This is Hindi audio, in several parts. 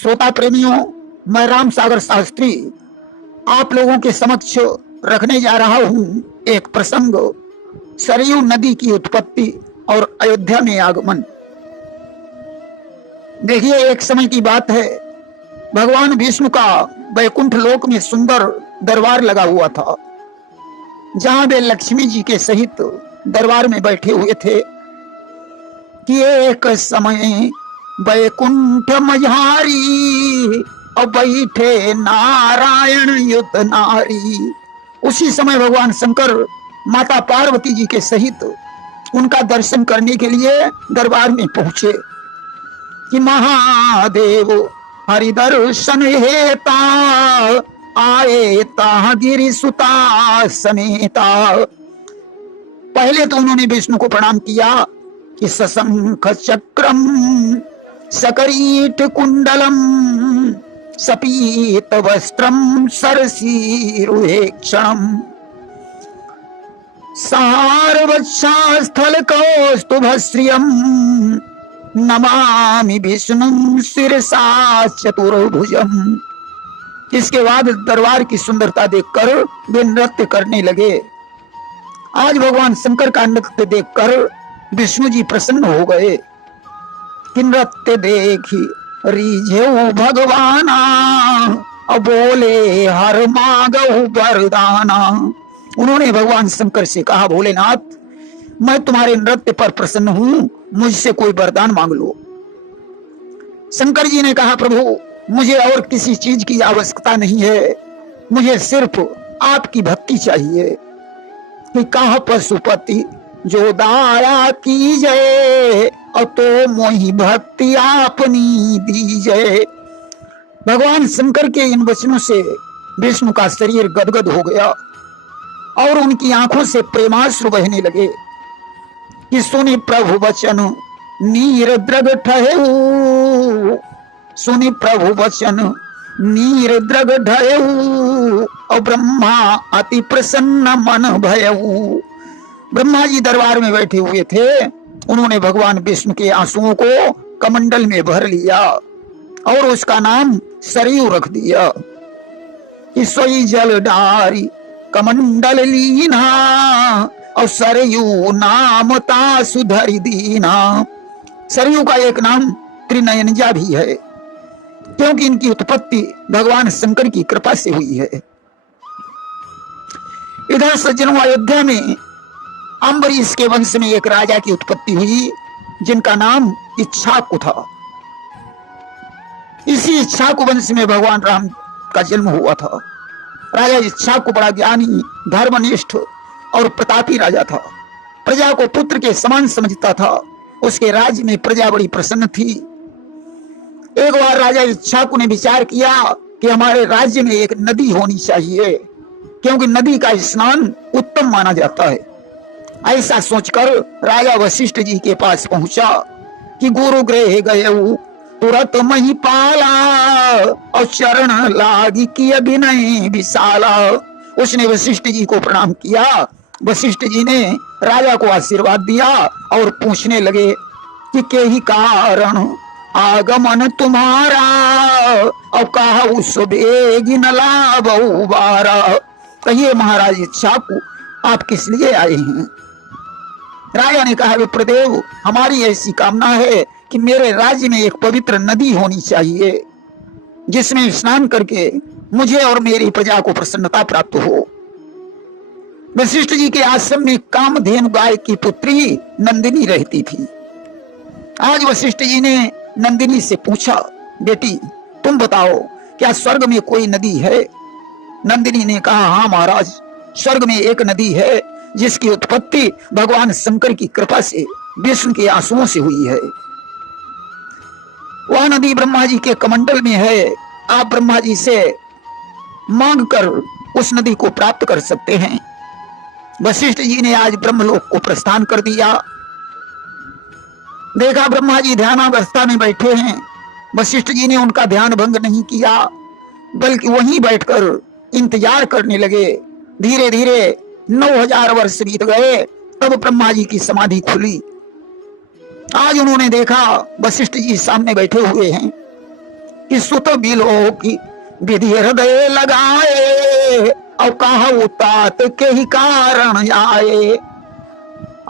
श्रोता प्रेमियों, मैं राम सागर शास्त्री आप लोगों के समक्ष रखने जा रहा हूं एक प्रसंग, सरयू नदी की उत्पत्ति और अयोध्या में आगमन। देखिए, एक समय की बात है, भगवान विष्णु का वैकुंठ लोक में सुंदर दरबार लगा हुआ था, जहां वे लक्ष्मी जी के सहित दरबार में बैठे हुए थे कि एक समय वैकुंठ मझारी और बैठे नारायण युत नारी। उसी समय भगवान शंकर माता पार्वती जी के सहित उनका दर्शन करने के लिए दरबार में पहुंचे कि महादेव हरि दर्शन हेता आए ता गिरि सुता समेता। पहले तो उन्होंने विष्णु को प्रणाम किया कि सशंख चक्रम सकरीट कुंडलम सपीत वस्त्रम सरसीरुहेक्षणम सारवक्षास्थल कौस्तुभश्रियम नमामि विष्णु शिरसा चतुर्भुजम। इसके बाद दरबार की सुंदरता देखकर वे नृत्य करने लगे। आज भगवान शंकर का नृत्य देखकर विष्णु जी प्रसन्न हो गए कि नृत्य देखी रीझेऊ भगवाना और बोले हर मांगहु वरदाना। उन्होंने भगवान शंकर से कहा, भोलेनाथ, मैं तुम्हारे नृत्य पर प्रसन्न हूं, मुझसे कोई वरदान मांग लो। शंकर जी ने कहा, प्रभु, मुझे और किसी चीज की आवश्यकता नहीं है, मुझे सिर्फ आपकी भक्ति चाहिए। कि कहा पशुपति जो दाया की जय और तो मोहि भक्ति आपनी दीजय। भगवान शंकर के इन वचनों से विष्णु का शरीर गदगद हो गया और उनकी आंखों से प्रेमाश्रु बहने लगे कि सुनि प्रभु वचन नीर द्रग ठहेऊ, सुनि प्रभु वचन नीर द्रग ढहेऊ और ब्रह्मा अति प्रसन्न मन भयऊ। ब्रह्मा जी दरबार में बैठे हुए थे, उन्होंने भगवान विष्णु के आंसुओं को कमंडल में भर लिया और उसका नाम सरयू रख दिया कि सोई जल डारी कमंडल लीना और सरयू नाम ता सुधरि दीना। सरयू का एक नाम त्रिनयनजा भी है, क्योंकि इनकी उत्पत्ति भगवान शंकर की कृपा से हुई है। इधर सज्जनों, अयोध्या में अम्बरीश के वंश में एक राजा की उत्पत्ति हुई जिनका नाम इक्ष्वाकु था। इसी इक्ष्वाकु वंश में भगवान राम का जन्म हुआ था। राजा इक्ष्वाकु बड़ा ज्ञानी, धर्मनिष्ठ और प्रतापी राजा था। प्रजा को पुत्र के समान समझता था। उसके राज्य में प्रजा बड़ी प्रसन्न थी। एक बार राजा इक्ष्वाकु ने विचार किया कि हमारे राज्य में एक नदी होनी चाहिए, क्योंकि नदी का स्नान उत्तम माना जाता है। ऐसा सोचकर राजा वशिष्ठ जी के पास पहुंचा कि गुरु गृह गए तुरंत मही पाला और चरण लागी कि अभिनय विशाला। उसने वशिष्ठ जी को प्रणाम किया। वशिष्ठ जी ने राजा को आशीर्वाद दिया और पूछने लगे कि के ही कारण आगमन तुम्हारा और कहा उस बेगी न लाभऊ बारा। कहिए महाराज इक्ष्वाकु, आप किस लिए आए हैं? राजा ने कहा, विप्रदेव, हमारी ऐसी कामना है कि मेरे राज्य में एक पवित्र नदी होनी चाहिए जिसमें स्नान करके मुझे और मेरी प्रजा को प्रसन्नता प्राप्त हो। वशिष्ठ जी के आश्रम में कामधेनु गाय की पुत्री नंदिनी रहती थी। आज वशिष्ठ जी ने नंदिनी से पूछा, बेटी, तुम बताओ, क्या स्वर्ग में कोई नदी है? नंदिनी ने कहा, हाँ महाराज, स्वर्ग में एक नदी है जिसकी उत्पत्ति भगवान शंकर की कृपा से विष्णु के आंसुओं से हुई है। वह नदी ब्रह्मा जी के कमंडल में है। आप ब्रह्मा जी से मांग कर उस नदी को प्राप्त कर सकते हैं। वशिष्ठ जी ने आज ब्रह्मलोक को प्रस्थान कर दिया। देखा ब्रह्मा जी ध्यानावस्था में बैठे हैं। वशिष्ठ जी ने उनका ध्यान भंग नहीं किया, बल्कि वहीं बैठकर इंतजार करने लगे। धीरे धीरे 9000 वर्ष बीत गए, तब ब्रह्मा जी की समाधि खुली। आज उन्होंने देखा वशिष्ठ जी सामने बैठे हुए हैं। कि सुत बिलो की विधि हृदय लगाए, और कहा तात के ही कारण आए।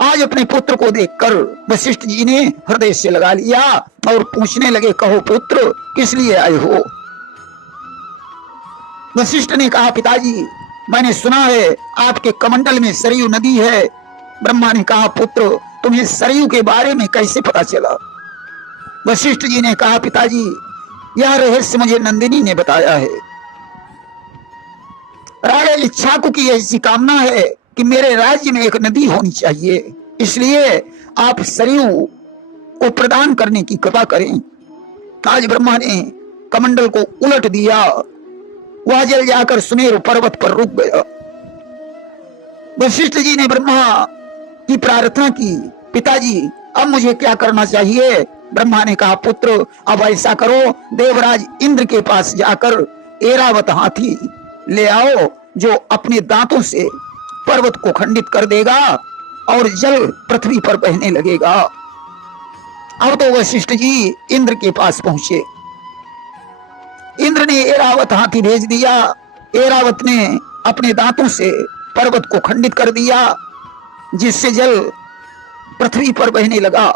आज अपने पुत्र को देखकर वशिष्ठ जी ने हृदय से लगा लिया और पूछने लगे, कहो पुत्र किस लिए आए हो? वशिष्ठ ने कहा, पिताजी मैंने सुना है आपके कमंडल में सरयू नदी है। ब्रह्मा ने कहा, पुत्र तुम्हें सरयू के बारे में कैसे पता चला? वशिष्ठ जी ने कहा, पिताजी यह रहस्य मुझे नंदिनी ने बताया है। राजा इक्ष्वाकु की ऐसी कामना है कि मेरे राज्य में एक नदी होनी चाहिए, इसलिए आप सरयू को प्रदान करने की कृपा करें। आज ब्रह्मा ने कमंडल को उलट दिया, वह जल जाकर सुमेरु पर्वत पर रुक गया। वशिष्ठ जी ने ब्रह्मा की प्रार्थना की, पिताजी अब मुझे क्या करना चाहिए? ब्रह्मा ने कहा, पुत्र अब ऐसा करो, देवराज इंद्र के पास जाकर ऐरावत हाथी ले आओ, जो अपने दांतों से पर्वत को खंडित कर देगा और जल पृथ्वी पर बहने लगेगा। अब तो वशिष्ठ जी इंद्र के पास पहुंचे। इंद्र ने ऐरावत हाथी भेज दिया। ऐरावत ने अपने दांतों से पर्वत को खंडित कर दिया, जिससे जल पृथ्वी पर बहने लगा।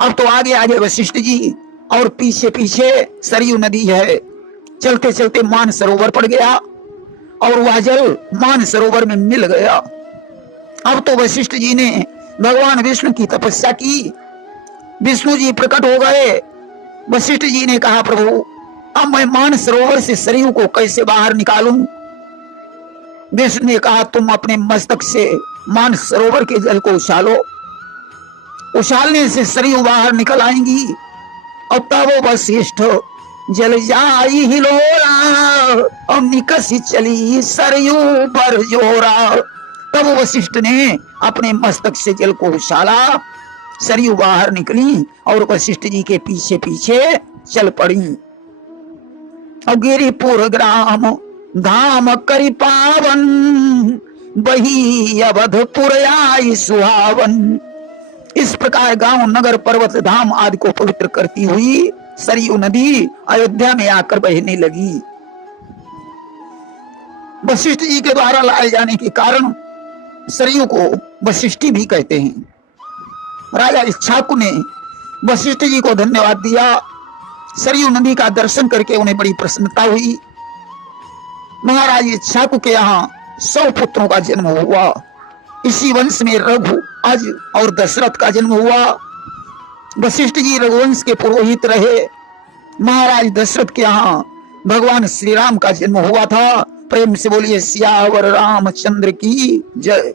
अब तो आगे आगे वशिष्ठ जी और पीछे पीछे सरयू नदी है। चलते चलते मान सरोवर पड़ गया और वह जल मान सरोवर में मिल गया। अब तो वशिष्ठ जी ने भगवान विष्णु की तपस्या की। विष्णु जी प्रकट हो गए। वशिष्ठ जी ने कहा, प्रभु अब मैं मान सरोवर से सरयू को कैसे बाहर निकालूं? विष्णु ने कहा, तुम अपने मस्तक से मान सरोवर के जल को उछालो, उछालने से सरयू बाहर निकल आएंगी। और तब वशिष्ठ जल जाई हिलोरा और निकसी चली सरयू पर जोरा। तब वशिष्ठ ने अपने मस्तक से जल को उछाला, सरयू बाहर निकली और वशिष्ठ जी के पीछे पीछे चल पड़ी। और गिरिपुर ग्राम धाम करी पावन, बही अवधपुर आई सुहावन। इस प्रकार गांव नगर पर्वत धाम आदि को पवित्र करती हुई सरयू नदी अयोध्या में आकर बहने लगी। वशिष्ठ जी के द्वारा लाए जाने के कारण सरयू को वशिष्ठी भी कहते हैं। राजा इक्ष्वाकु ने वशिष्ठ जी को धन्यवाद दिया। सरयू नदी का दर्शन करके उन्हें बड़ी प्रसन्नता हुई। महाराज इक्ष्वाकु के यहाँ 100 पुत्रों का जन्म हुआ। इसी वंश में रघु, अज और दशरथ का जन्म हुआ। वशिष्ठ जी रघुवंश के पुरोहित रहे। महाराज दशरथ के यहाँ भगवान श्री राम का जन्म हुआ था। प्रेम से बोलिए सियावर रामचंद्र की जय।